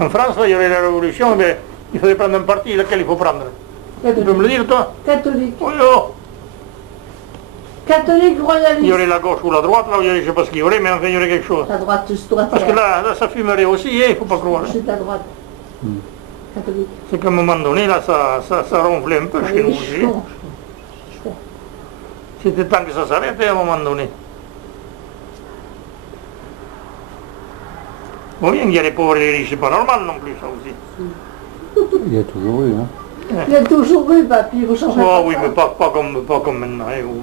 En France, il y aurait la révolution, mais il faudrait prendre un parti, lequel il faut prendre. Tu peux me le dire, toi? Catholique. Oui, oh. Catholique royaliste. Il y aurait la gauche ou la droite, là, il y aurait, je ne sais pas ce qu'il y aurait, mais enfin, il y aurait quelque chose. La droite, juste droite. Parce que là, ça fumerait aussi, il ne faut pas croire. Je suis de la droite. Catholique. C'est qu'à un moment donné, là, ça ronflait un peu chez nous aussi. C'était temps que ça s'arrêtait à un moment donné. Bon, bien qu'il y a les pauvres et les riches, c'est pas normal non plus, ça aussi. Il y a toujours eu, hein. Il y a toujours eu, papy, vous changez pas. Oh oui, mais pas comme maintenant. Hein, oui.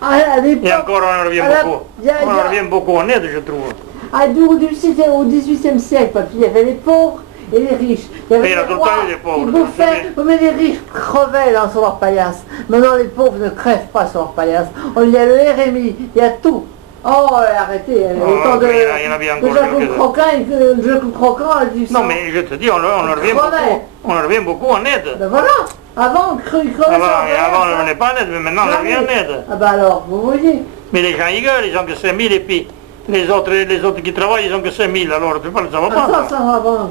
À l'époque, Et encore, on en revient beaucoup. On en revient beaucoup en aide, je trouve. au XVIIIe siècle, papy, il y avait les pauvres et les riches. Il y avait Et il y a les tout le rois temps eu des pauvres, qui je bouffaient, sais. mais les riches crevaient dans sur leur paillasse. Maintenant, les pauvres ne crèvent pas sur leur paillasse. Il y a le RMI, il y a tout. Oh, arrêtez, autant de... Il y en a bien encore Jacques Croquin, Jacques Croquin a dit ça. Non, mais je te dis, on en revient beaucoup. On en revient beaucoup en aide. Ben voilà, avant, il crevait sur leur Avant, on ne paillasse. venait pas en aide, mais maintenant, on revient en aide. Ah bah alors, vous voyez. Mais les gens, ils gueulent, ils ont que 5 000, et puis les autres qui travaillent, ils ont que 5 000, alors tu parles, ça va pas. Ça va pas.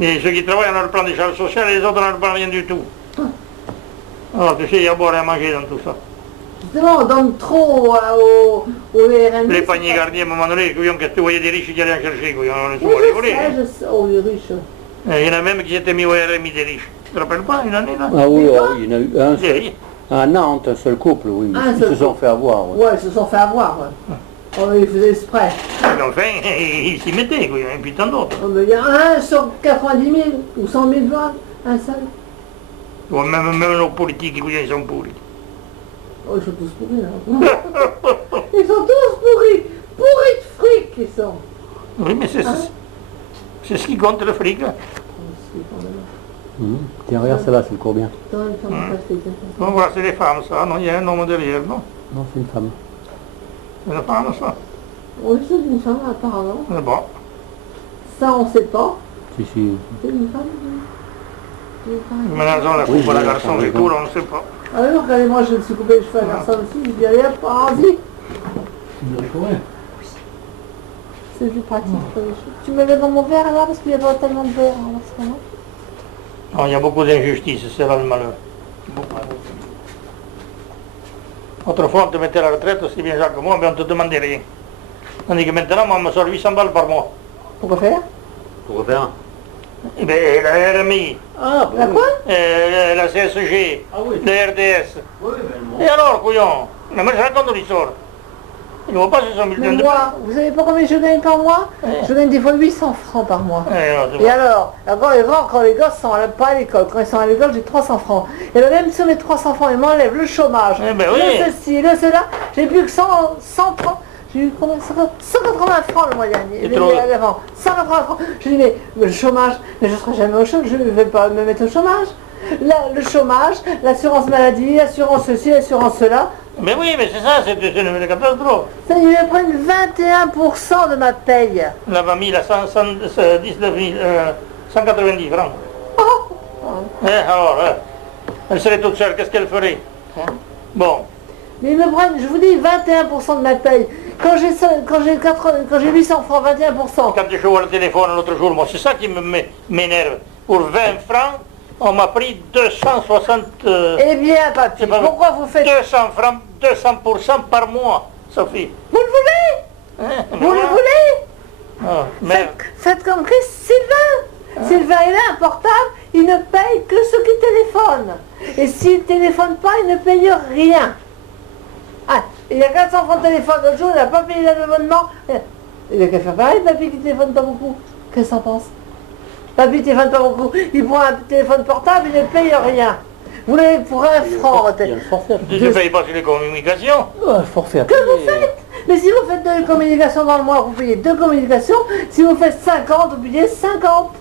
Et ceux qui travaillent, on leur prend des charges sociales, et les autres, on leur prend rien du tout. Alors, tu sais, il y a à boire et à manger dans tout ça. Justement, on donne trop au RMI. Les paniers gardiens, à un moment donné, couillon, qu'est-ce que tu voyais des riches qui allaient en chercher, couillon, on est Oui, souvent rigolé. je sais, oh, les riches. Il y en a même qui s'étaient mis au RMI des riches. Tu te rappelles pas, une année, là? Ah oui, il y en a eu un Des seul. riches. À Nantes, un seul couple, oui, mais Un ils seul se sont couple. fait avoir. Ouais. Ouais, ils se sont fait avoir. Ouais. Oh, ils faisaient exprès. Mais enfin, ils s'y mettaient, couillon, et puis tant d'autres. Oh, mais il y a un sur 90 000 ou 100 000 voix, un seul. Ouais, même nos politiques, couillon, ils sont pourris. Oh, ils sont tous pourris, là. Ils sont tous pourris. Pourris de fric, ils sont. Oui, mais c'est ce qui compte, le fric. Hein. Tiens, regarde celle-là, c'est le combien? Bon, voilà, c'est les femmes, ça, non? Il y a un homme derrière, non? Non, c'est une femme. C'est une femme, ça? Oui, c'est une femme, apparemment. C'est bon. Ça, on sait pas. Si, si. C'est une femme. Maintenant, on la coupe Oui, à la oui, garçon par et exemple. tout, là, on ne sait pas. Alors, regardez-moi, je me suis coupé les cheveux à garçon aussi. Je dis, allez, hop, vas-y. C'est plus pratique pour les cheveux. Tu me mets dans mon verre, là, parce qu'il y a pas tellement de verre en ce moment. Non, il y a beaucoup d'injustices, c'est là le malheur. Beaucoup. Autrefois, on te mettait à la retraite, aussi bien Jacques que moi, mais on ne te demandait rien. Tandis que maintenant, moi, on me sort 800 balles par mois. Pourquoi faire? Pour faire? Eh bien, la RMI, Ah, la quoi? la CSG, Ah oui. le RDS. Oui, mais Et alors, couillon? Mais moi, je raconte l'histoire. Il ne voit pas ce 100 000 Mais moi, vous savez pas combien je gagne par mois? Je gagne des fois 800 francs par mois. Et alors, quand les gosses sont pas à l'école, quand ils sont à l'école, j'ai 300 francs. Et là, même sur les 300 francs, ils m'enlèvent le chômage, Eh ben oui. le ceci, le cela, j'ai plus que 100 francs. J'ai eu combien? 180 francs le mois dernier. C'est trop. 180 francs. Je dis, mais le chômage, mais je ne serai jamais au chômage, je ne vais pas me mettre au chômage. Le chômage, l'assurance maladie, l'assurance ceci, l'assurance cela. Mais oui, mais c'est ça, c'est une catastrophe. Ça, ils me prennent 21% de ma paye. La famille, il a 190 francs. Alors, elle serait toute seule, qu'est-ce qu'elle ferait? Bon, Mais ils me prennent, je vous dis, 21% de ma paye. Quand j'ai 800 francs, 21%. quand je vois le téléphone l'autre jour, moi, c'est ça qui m'énerve. Pour 20 francs, on m'a pris 260... Eh bien, papy, c'est pas vrai. pourquoi vous faites... 200 francs, 200% par mois, Sophie. Vous le voulez? Hein, Vous le voulez? Ah, mais, Faites comme Chris Sylvain. Sylvain, il a un portable, il ne paye que ceux qui téléphonent. Et s'il ne téléphone pas, il ne paye rien. Ah, il a 400 francs de téléphone l'autre jour, il n'a pas payé l'abonnement. Il a qu'à faire pareil, papy qui téléphone pas beaucoup. Qu'est-ce que ça pense? Papy téléphone pas beaucoup. Il prend un téléphone portable, il ne paye rien. Vous l'avez pour 1 franc. il y a le forfait. tu ne payes pas sur les communications. Le forfait à Que vous payer. faites? Mais si vous faites 2 communications dans le mois, vous payez 2 communications. Si vous faites 50, vous payez 50.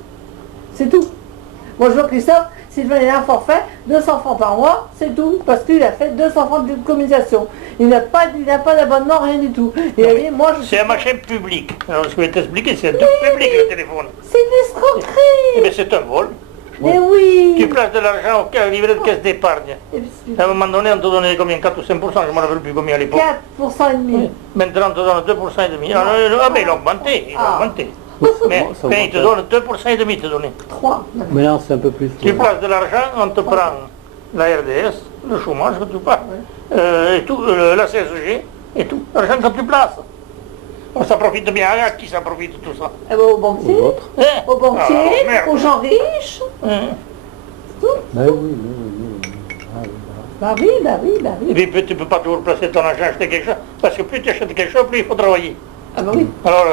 C'est tout. Moi je vois Christophe, Sylvain il a un forfait, 200 francs par mois, c'est tout. Parce qu'il a fait 200 francs de communication. Il n'a pas d'abonnement, rien du tout. Et voyez, moi je C'est un machin public. Alors, je vais t'expliquer, c'est un truc public, le téléphone. C'est une Eh escroquerie. bien, c'est un vol. Mais oui. Tu places de l'argent au livret de caisse d'épargne. Et puis, À un moment donné, on te donnait combien? 4 ou 5%, je ne me rappelle plus combien à l'époque. 4% et demi. Maintenant, on te donne 2% et demi. Ah, mais il a augmenté, il a Ah. augmenté. Mais ça quand ils te donnent 2% et demi, te donnent. 3. Mais non, c'est un peu plus. Tu places de l'argent, on te prend la RDS, le chômage que tu passes, et tout, la CSG, et tout. L'argent que tu places. Oh, ça profite bien. À qui ça profite tout ça? Eh ben, aux banquiers, Aux autres. Hein? aux banquiers, Ah, merde. aux gens riches. Hein? C'est tout. Ben oui, oui. Ah, oui, Bah oui, bah oui, bah oui. Et puis tu ne peux pas toujours placer ton argent acheter quelque chose, parce que plus tu achètes quelque chose, plus il faut travailler. Ah bah oui. Alors,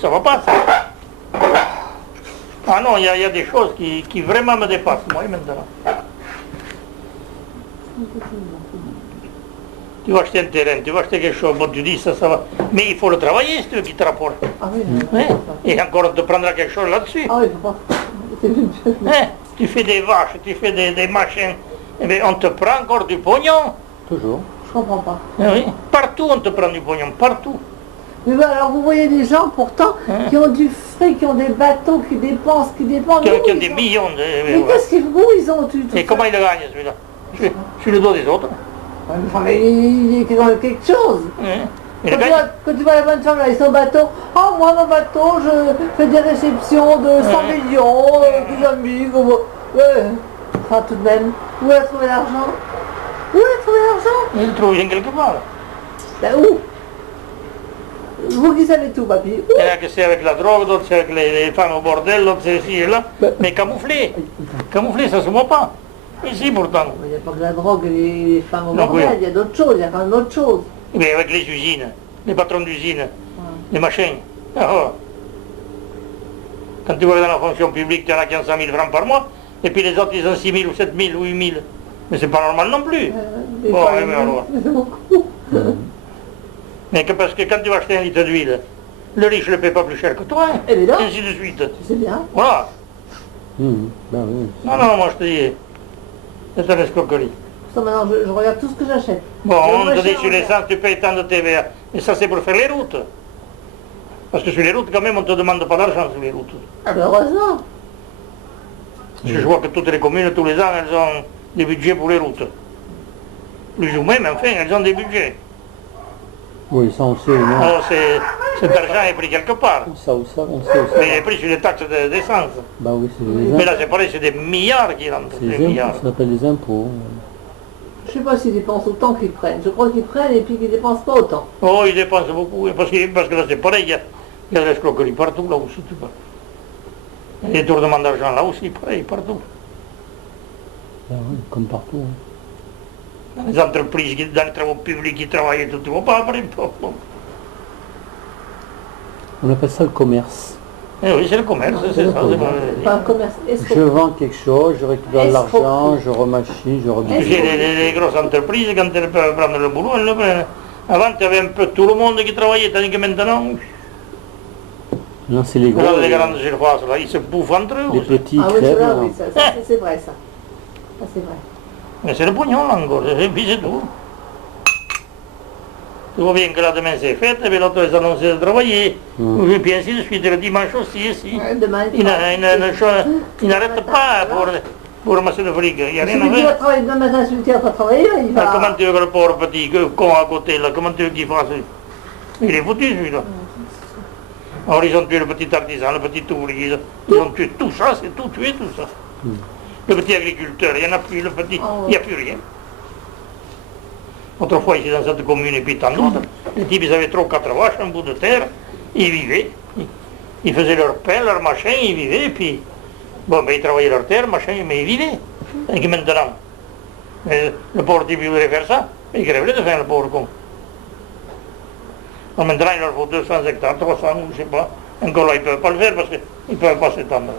ça va pas, ça. Ah non, il y a des choses qui vraiment me dépassent, moi, maintenant. Tu vas acheter un terrain, tu vas acheter quelque chose, bon, tu dis ça va. Mais il faut le travailler, c'est eux qui te rapportent. Ah oui, Hein? Et encore, on te prendra quelque chose là-dessus. Ah oui, faut pas. C'est une chose. Hein? Tu fais des vaches, tu fais des machins. Eh bien, on te prend encore du pognon. toujours. Je comprends pas. Eh oui. Partout, on te prend du pognon, partout. Mais bah, alors vous voyez des gens pourtant Hein? qui ont du fric, qui ont des bateaux, qui dépensent. Qui Mais ont où ils des ont- millions de... Mais qu'est-ce qu'ils où ils ont tout Et ça? comment il le gagne, celui-là? Sur le dos des autres. Ouais, mais enfin, mais il est dans quelque chose. Hein? Il Quand le tu, gagne. vois, quand tu vois la bonne femme là, avec son bateau, oh moi mon bateau, je fais des réceptions de 100 Ouais. millions, des amis, ouais. Enfin tout de même, où elle a trouvé l'argent? Où elle a trouvé l'argent? Il le trouve bien quelque part. Ben où? Vous qui savez tout, papy. Où? Il y en a que c'est avec la drogue, d'autres c'est avec les femmes au bordel, d'autres c'est ici et là. Ben- Mais camouflé. Camouflé, ça se voit pas. Ici pourtant. Il n'y a pas que la drogue et les femmes au Non, bordel, oui. il y a d'autres choses, il y a quand même d'autres choses. Mais avec les usines, les patrons d'usines, les machins. Ah, oh. Quand tu vois dans la fonction publique, il y en a qui ont 100 000 francs par mois, et puis les autres, ils ont 6 000 ou 7 000 ou 8 000. Mais c'est pas normal non plus. Des Bon, fois, oui, mais alors. c'est beaucoup. Mais que parce que quand tu vas acheter un litre d'huile, le riche ne le paie pas plus cher que toi, hein. Eh bien non. Et ainsi de suite. Tu sais bien. Voilà. Ben oui. Non, non, moi je te dis, c'est une escroquerie. Ça, maintenant, je regarde tout ce que j'achète. Bon, Le on moins te dit cher, sur on l'essence, tu payes tant de TVA. Et ça, c'est pour faire les routes. Parce que sur les routes, quand même, on ne te demande pas d'argent sur les routes. Ah ben heureusement. Parce que je vois que toutes les communes, tous les ans, elles ont des budgets pour les routes. Plus ou moins, mais enfin, elles ont des budgets. Oui, ça on sait, non? Alors, cet argent est pris quelque part. Ça ou ça, on sait aussi. Mais il est pris sur les taxes d'essence. Bah oui, c'est Mais les là, impôts. c'est pareil, c'est des milliards qui rentrent. C'est Des les impôts, milliards. ça s'appelle les impôts. Je sais pas s'ils dépensent autant qu'ils prennent. Je crois qu'ils prennent et puis qu'ils dépensent pas autant. Oh, ils dépensent beaucoup. Parce que là, c'est pareil, il y a de l'escroquerie partout, là aussi, tu vois. Il y a des tournements d'argent là aussi, pareil, partout. Ah oui, comme partout. Hein. Dans les entreprises, dans les travaux publics qui travaillent et tout, tu vois pas après. Bon. On appelle ça le commerce. Eh oui, c'est le commerce, c'est ça. Pas un commerce Je escroc. vends quelque chose, je récupère de Escroc. l'argent, je remachine, je Tu redis. sais, les grosses entreprises, quand elles peuvent prendre le boulot, elles le prennent. Avant, tu avais un peu tout le monde qui travaillait, tandis que maintenant, Non, c'est les gros. regarde les grandes surfaces, là, ils se bouffent entre eux. Les aussi. petits Ah oui, crèvent. cela, non. oui, ça, c'est vrai ça. Ça c'est vrai. Mais c'est le pognon, là, encore, et puis c'est tout. Tu vois bien que là, demain, c'est fête, et puis l'autre, ils annoncent de travailler. Et puis ainsi de suite, et le dimanche aussi, ici. Demain, Ils n'arrêtent pas pour ramasser le fric, il n'y a rien à celui qui va faire. travailler demain matin, celui qui va pas travailler, il va... Ah, comment tu veux que le pauvre petit con à côté, là, comment tu veux qu'il fasse? Il est foutu, celui-là. Alors, ils ont tué le petit artisan, le petit ouvrier, ils ont tué tout ça, c'est tout tué, tout ça. Le petit agriculteur, il n'y en a plus, le petit, il n'y a plus rien. Autrefois, ici, dans cette commune, et puis tant d'autres, les types, ils avaient 3 ou 4 vaches, un bout de terre, ils vivaient. Ils faisaient leur pain, leur machin, ils vivaient, puis... Bon, ben, ils travaillaient leur terre, machin, mais ils vivaient. Et que maintenant, le pauvre type, il voudrait faire ça, il crèverait de faim, le pauvre con. Alors maintenant, il leur faut 200 hectares, 300, ou je sais pas. Encore là, ils ne peuvent pas le faire parce qu'ils ne peuvent pas s'étendre.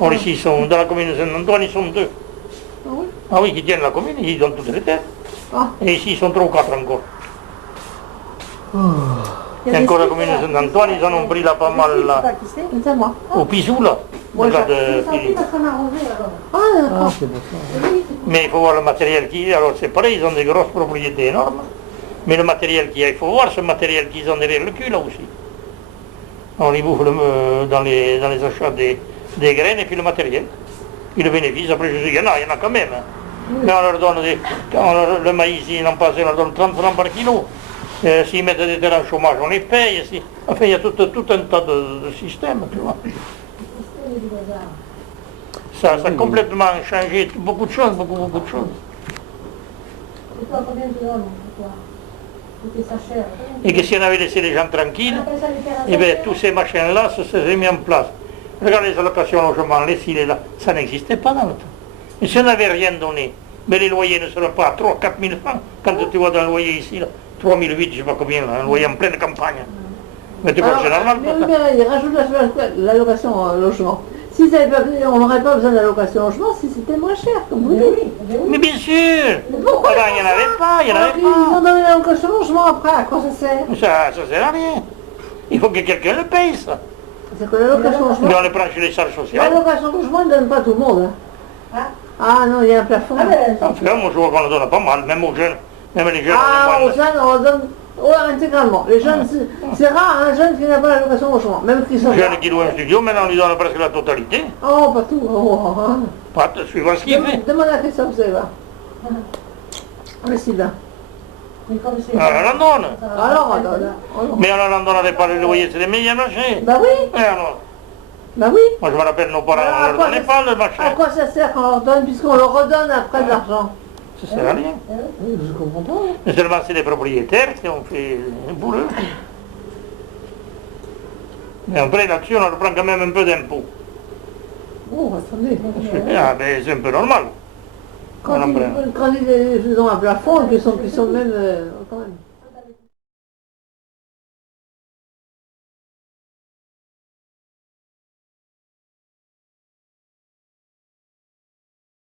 Or, ici, ils sont, dans la commune de Saint-Antoine, ils sont 2. Ah oui. Ah oui, qui tiennent la commune, ils donnent toutes les terres. Ah. Et ici, ils sont 3 ou 4 encore. Il y a Et des encore la trucs, commune là. de Saint-Antoine, ils en ont pris là pas mal, Je sais là, pas qui c'est. C'est moi. au Pisou, là. Moi, Le gars de j'ai Philippe. parce qu'on a arrosé alors. Ah, Ah, d'accord. c'est pour ça. Oui. Mais il faut voir le matériel qui... Alors c'est pareil, ils ont des grosses propriétés énormes. Mais le matériel qu'il y a, il faut voir ce matériel qu'ils ont derrière le cul, là aussi. On y bouffe dans les achats des graines et puis le matériel. Puis le bénéfice, après, il y en a quand même. Hein. Mais on leur donne le maïs, ils n'ont pas, on leur donne 30 francs par kilo. S'ils mettent des terres en chômage, on les paye. Enfin, il y a tout un tas de systèmes, tu vois. Ça a complètement changé beaucoup de choses, beaucoup de choses. Et toi, combien tu donnes, toi? C'était ça cher. Et que si on avait laissé les gens tranquilles, eh bien, tous ces machins-là se seraient mis en place. Regarde les allocations logement, les filets là, ça n'existait pas dans le temps. Mais si on n'avait rien donné, mais les loyers ne seraient pas à 3 4 000 francs, quand tu vois dans le loyer ici, là, 3 008, je ne sais pas combien, là, un loyer en pleine campagne. Mais tu vois, c'est normal. Mais oui, mais il rajoute l'allocation logement. Si on n'aurait pas besoin d'allocation logement si c'était moins cher, comme vous dites. Mais bien sûr. Pourquoi Avant, il n'y en avait pas, il n'y en avait Ils vont pas. donner l'allocation logement après, à quoi ça sert? Ça sert à rien. Il faut que quelqu'un le paye, ça. C'est que l'allocation Mais logement, on le prend chez les salles sociales. l'allocation logement ne donne pas tout le monde. Hein. Ah non, il y a un plafond. Enfin, moi, je vois qu'on le donne pas mal, même aux jeunes. Même les jeunes, Ah, on aux le prend. jeunes, on leur donne intégralement. Les jeunes, c'est rare un jeune qui n'a pas l'allocation logement, même qu'ils sont Les là. jeunes qui louent un studio, maintenant on lui donne presque la totalité. Oh, pas tout. Pas suivant ce qu'il fait. Demande à Christophe, vous allez voir. Mais Sylvain. On en donne. Alors, on donne. Mais on n'en donnerait pas le loyer, c'est les meilleurs marchés. Bah oui, Et alors, bah oui. moi je me rappelle, nos parents, Alors, on ne leur donnait pas le à machin. quoi ça sert qu'on leur donne, puisqu'on leur redonne après de l'argent? Ça sert à rien. Je comprends pas. Mais seulement c'est les propriétaires qui ont fait pour eux. Mais après là-dessus, on leur prend quand même un peu d'impôt. Bon, attendez. Ah, ben c'est un peu normal. Quand ils ont un plafond, qui sont même quand même.